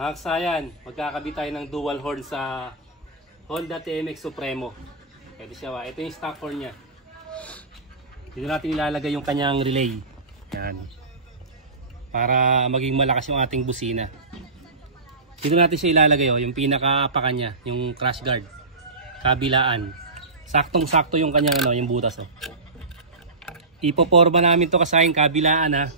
Aksayan, magkakabit tayo ng dual horn sa Honda TMX Supremo. Pwede siya ba? Ito yung stock horn niya. Dito natin ilalagay yung kanyang relay. Yan. Para maging malakas yung ating busina. Dito natin siya ilalagay, yung pinaka-apakan niya, yung crash guard. Kabilaan. Saktong-sakto yung kanyang yung butas. Ipoporma namin to kasayang kabilaan.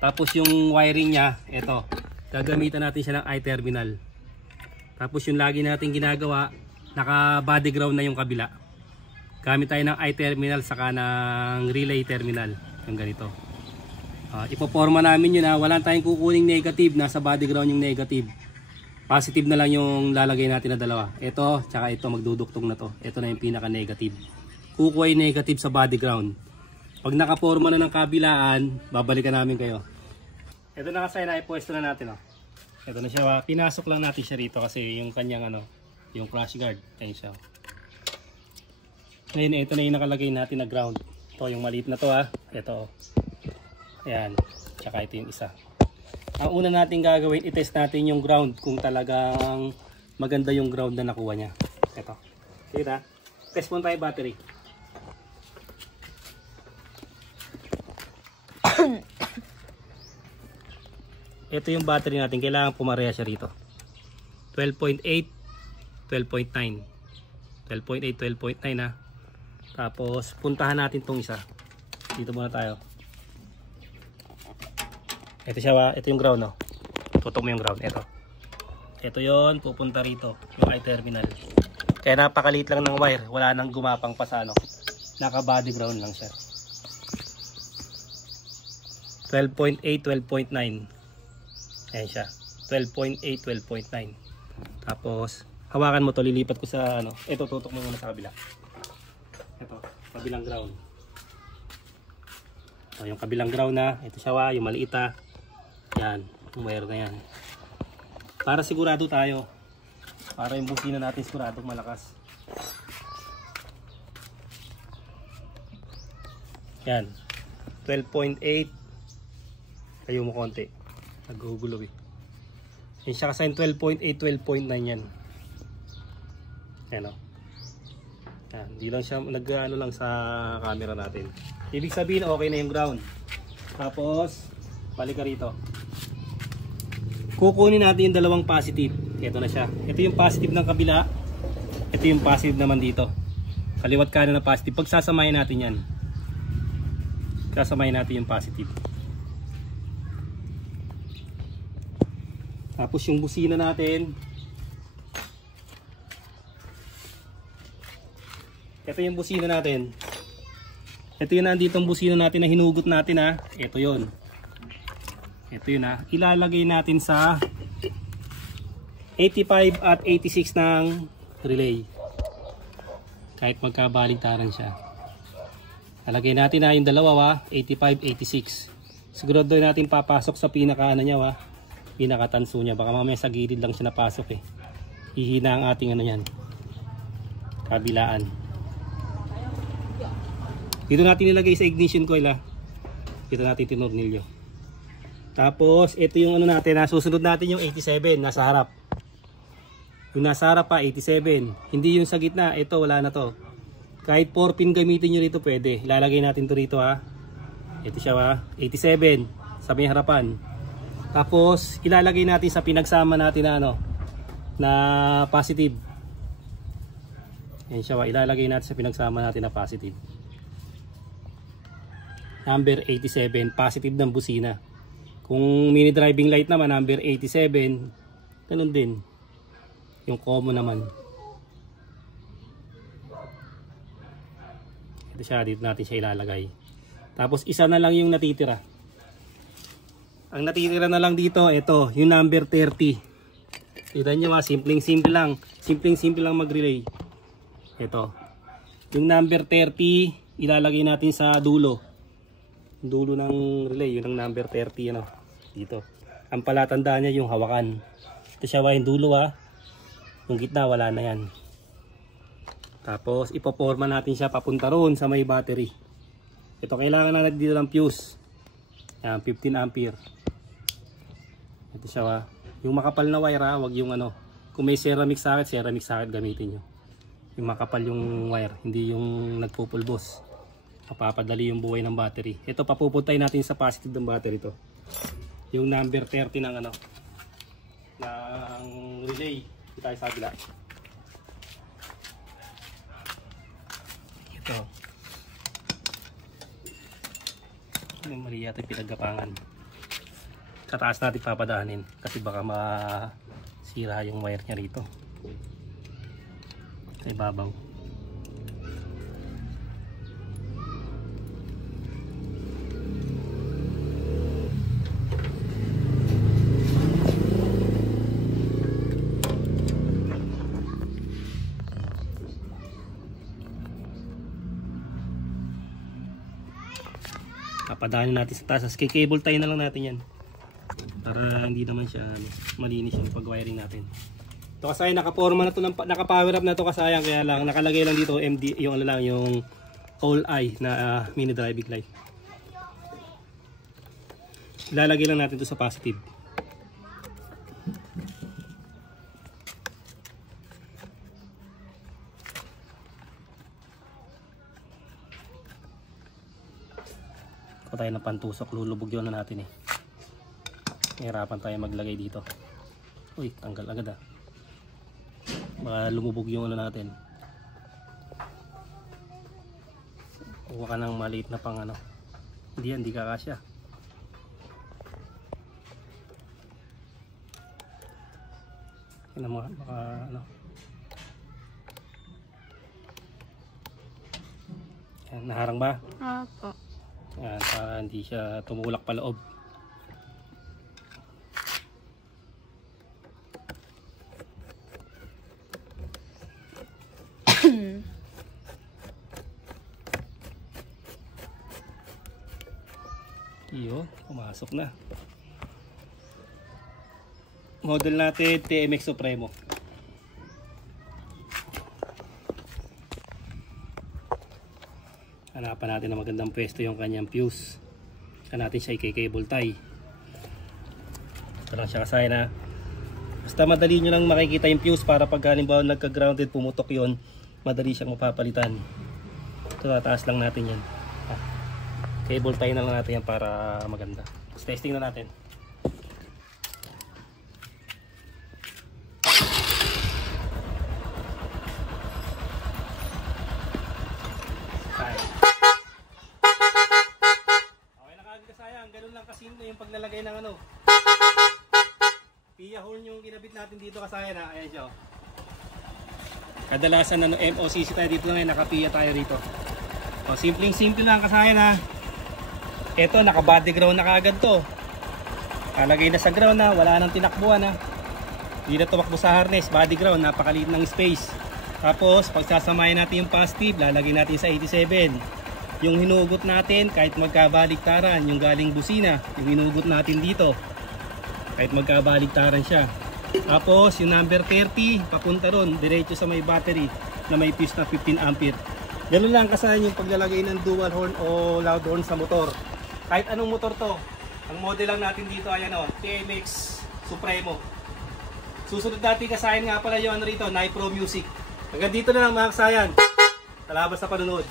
Tapos yung wiring niya, ito. Gagamitan natin siya ng i-terminal. Tapos yung lagi natin ginagawa, naka body ground na yung kabila. Gamit tayo ng i-terminal saka ng relay terminal. Yung ganito. Ipoporma namin yun, wala tayong kukuning negative. Nasa body ground yung negative. Positive na lang yung lalagay natin na dalawa. Ito, tsaka ito, magduduktong na to. Ito na yung pinaka negative. Kukuha yung negative sa body ground. Pag nakaporma na ng kabilaan, babalikan namin kayo. Ito na kasi naipwesto na natin. Ito na siya. Pinasok lang natin siya rito kasi yung kanyang yung crash guard. Ayan siya. Ngayon ito na yung nakalagay natin na ground. Ito yung maliit na to Ito. Ayan. Tsaka ito yung isa. Ang una natin gagawin, i-test natin yung ground kung talagang maganda yung ground na nakuha niya. Ito. Kita. Test muna tayo battery. Ito yung battery natin, kailangan pumareha siya rito. 12.8, 12.9. 12.8, 12.9 Tapos puntahan natin tong isa. Dito muna tayo. Ito siya, ito yung ground Tutok mo yung ground, ito. Ito yon, pupunta rito, yung i-terminal. Kaya napakaliit lang ng wire, wala nang gumapang pa sa naka body ground lang siya. 12.8, 12.9. Ayan siya. 12.8, 12.9. Tapos, hawakan mo to, lilipat ko sa ito, tutok mo muna sa kabila. Ito, kabilang ground. Yung kabilang ground ito siya yung maliit Yan, yung wire na yan. Para sigurado tayo. Para yung busina natin sigurado malakas. Yan. 12.8. Kayo mo konti. Naghugulo Yan siya kasi 12.8, 12.9 yan. Yan Yan. Di lang siya nag-ano lang sa camera natin. Ibig sabihin okay na yung ground. Tapos balik ka rito. Kukunin natin yung dalawang positive. Ito na siya. Ito yung positive ng kabila. Ito yung positive naman dito. Kaliwat kanan na positive. Pagsasamahin natin yan. Sasamahin natin yung positive. Tapos yung busina natin. Ito yung busina natin. Ito yung nanditong busina natin na hinugot natin Ito yun. Ito yun Ilalagay natin sa 85 at 86 ng relay. Kahit magkabaligtaran siya. Lalagay natin yung dalawa 85, 86. Sigurado natin papasok sa pinaka niya pinakatanso niya. Baka mamaya sa gilid lang siya napasok Hihina ang ating yan. Kabilaan. Dito natin nilagay sa ignition coil Dito natin tinurnilyo. Tapos ito yung natin susunod natin yung 87 nasa harap. Yung nasa harap 87. Hindi yung sa gitna. Ito wala na to. Kahit 4 pin gamitin nyo rito pwede. Ilalagay natin to rito Ito siya 87 sa may harapan. Tapos ilalagay natin sa pinagsama natin na positive. Yan siya ilalagay natin sa pinagsama natin na positive. Number 87, positive ng busina. Kung mini driving light naman, number 87, ganun din. Yung common naman. Ito siya, dito natin siya ilalagay. Tapos isa na lang yung natitira. Ang natitira na lang dito, ito, yung number 30. Kita nyo simpleng-simple lang. Simpleng-simple lang mag-relay. Ito. Yung number 30, ilalagay natin sa dulo. Dulo ng relay, yun ang number 30 dito. Ang palatandaan niya yung hawakan. Ito siya yung dulo Yung gitna wala na yan. Tapos ipoporma natin siya papunta roon sa may battery. Ito kailangan na natin dito ng fuse. Yan, 15 ampere. Ito siya Yung makapal na wire ha, wag yung ano. Kung may ceramic socket gamitin nyo. Yung makapal yung wire, hindi yung nagpupulbos. Mapapadali yung buhay ng battery. Ito papupuntay natin sa positive ng battery to. Yung number 30 ng ano ng relay. Dito tayo sa kabila. Ito. Yung mali yata yung pinaggapangan. Sa taas natin papadaanin kasi baka masira yung wire nya rito. Sa ibabaw. Papadaanin natin sa taas. Cable tie na lang natin yan. Para hindi naman siya malinis yung pag-wiring natin. Ito kasi naka-forma na to, naka-power up na to kasayang, kaya lang nakalagay lang dito MD, yung ano lang, yung all eye na mini driving light. Ilalagay lang natin to sa positive. Kung tayo ng pantusok, lulubog yun na natin eh. Hirapan tayo maglagay dito. Uy, tanggal agad ah. Baka lumubog yung ano natin. Kuha ka ng maliit na pang ano. Hindi kakasya. Yan mo, baka ano. Yan, naharang ba? Opo. Yan, para hindi siya tumulak pa loob. Iyo, pumasok na. Model natin TMX Supremo. Hanapan natin na magandang pwesto yung kanyang fuse. Saan natin siya i-cable tie. Ito lang siya kasaya na. Basta madali nyo lang makikita yung fuse para pag halimbawa nagka-grounded, pumutok yon, madali siyang mapapalitan. Ito, tataas lang natin yan. Cable tie na lang natin yan para maganda. Testing na natin. Okay na kagad kasayang. Ganun lang kasimple yung paglalagay ng ano. Pia horn yung kinabit natin dito kasaya na. Ayan siya. Kadalasan ano, MOCC tayo dito ngayon. Naka-pia tayo rito. O, simple lang kasaya na. Ito, naka-body ground na kagad to. Kalagay na sa ground na, wala nang tinakbuhan na. Hindi na tumakbo sa harness, body ground, napakaliit ng space. Tapos, pagsasamahin natin yung positive, lalagay natin sa 87. Yung hinugot natin, kahit magkabaligtaran, yung galing busina, yung hinugot natin dito, kahit magkabaligtaran siya. Tapos, yung number 30, papunta ron, diretso sa may battery na may fuse na 15 ampere. Ganun lang kasayan yung paglalagay ng dual horn o loud horn sa motor. Kahit anong motor to, ang model lang natin dito ay ano, TMX Supremo. Susunod natin kasayan nga pala yung ano rito, Nipro Music. Hanggang dito na lang mga kasayan. Salamat sa panonood.